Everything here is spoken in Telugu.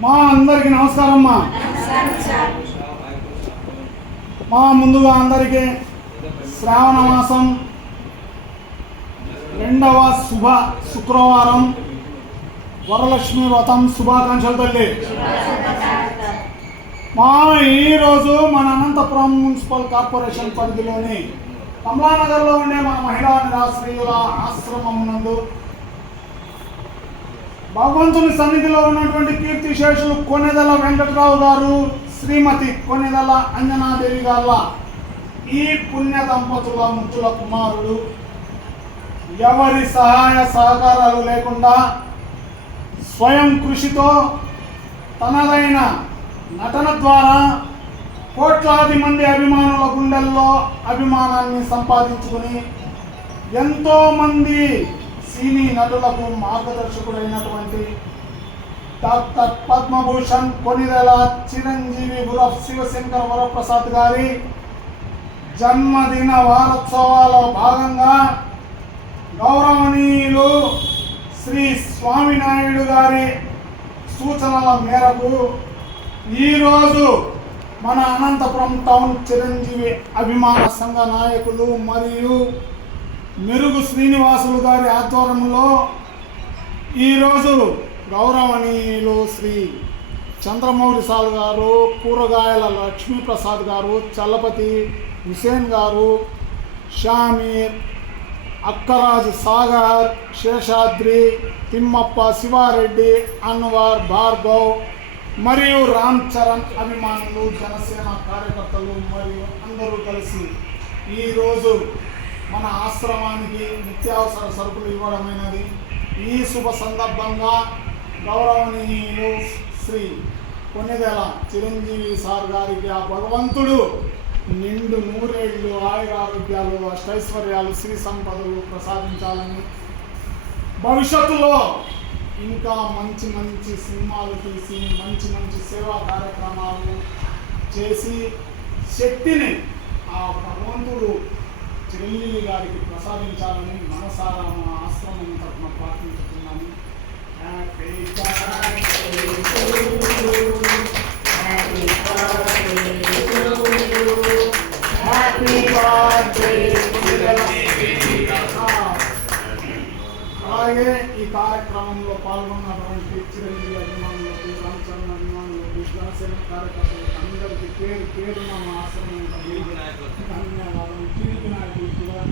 మా అందరికి నమస్కారం మా మా ముందుగా అందరికీ శ్రావణ మాసం రెండవ శుభ శుక్రవారం వరలక్ష్మి వ్రతం శుభాకాంక్షలు తల్లి. మా ఈరోజు మన అనంతపురం మున్సిపల్ కార్పొరేషన్ పరిధిలోని కమలానగర్లో ఉండే మన మహిళా నిరాశ్రయుల ఆశ్రమం నందు భగవంతుని సన్నిధిలో ఉన్నటువంటి కీర్తి శేషులు కొనెదల వెంకటరావు గారు శ్రీమతి కొనెదల అంజనాదేవి గారు ఈ పుణ్య దంపతుల ముద్దుల కుమారుడు. ఎవరి సహాయ సహకారాలు లేకుండా స్వయం కృషితో తనదైన నటన ద్వారా కోట్లాది మంది అభిమానుల గుండెల్లో అభిమానాన్ని సంపాదించుకుని ఎంతోమంది సినీ నటులకు మార్గదర్శకుడైనటువంటి డాక్టర్ పద్మభూషణ్ కొనిదెల చిరంజీవి గురఫ్ శివశంకర్ వరప్రసాద్ గారి జన్మదిన వారోత్సవాల్లో భాగంగా గౌరవనీయులు శ్రీ స్వామినాయుడు గారి సూచనల మేరకు ఈరోజు మన అనంతపురం టౌన్ చిరంజీవి అభిమాన సంఘ నాయకులు మరియు మెరుగు శ్రీనివాసులు గారి ఆధ్వర్యంలో ఈరోజు గౌరవనీయులు శ్రీ చంద్రమౌళి సాల్ గారు కూరగాయల లక్ష్మీప్రసాద్ గారు చల్లపతి హుసేన్ గారు షామీర్ అక్కరాజు సాగర్ శేషాద్రి తిమ్మప్ప శివారెడ్డి అన్వర్ భార్గవ్ మరియు రామ్ చరణ్ అభిమానులు జనసేన కార్యకర్తలు మరియు అందరూ కలిసి ఈరోజు మన ఆశ్రమానికి నిత్యావసర సరుకులు ఇవ్వడమైనది. ఈ శుభ సందర్భంగా గౌరవనీయులు శ్రీ కొన్నిదెల చిరంజీవి సార్ గారికి ఆ భగవంతుడు నిండు నూరేళ్ళు ఆయుర ఆరోగ్యాలు అష్టైశ్వర్యాలు శ్రీ సంపదలు ప్రసాదించాలని భవిష్యత్తులో ఇంకా మంచి మంచి సినిమాలు తీసి మంచి మంచి సేవా కార్యక్రమాలు చేసి శక్తిని ఆ భగవంతుడు చిరంజీవి గారికి ప్రసాదించాలని మనసారా మన ఆశ్రమం తరఫున ప్రార్థించుతున్నాను హ్యాపీ హ్యాపీ బర్త్డే అలాగే ఈ కార్యక్రమంలో పాల్గొన్నటువంటి చిరంజీవి అభిమానులకు రామచరణ అభిమానులకు జనసేన కార్యకర్తలకు అందరికీ పేరు పేరున మా ఆశ్రమం ధన్యవాదాలు టీడీపీ నాయకులు కూడా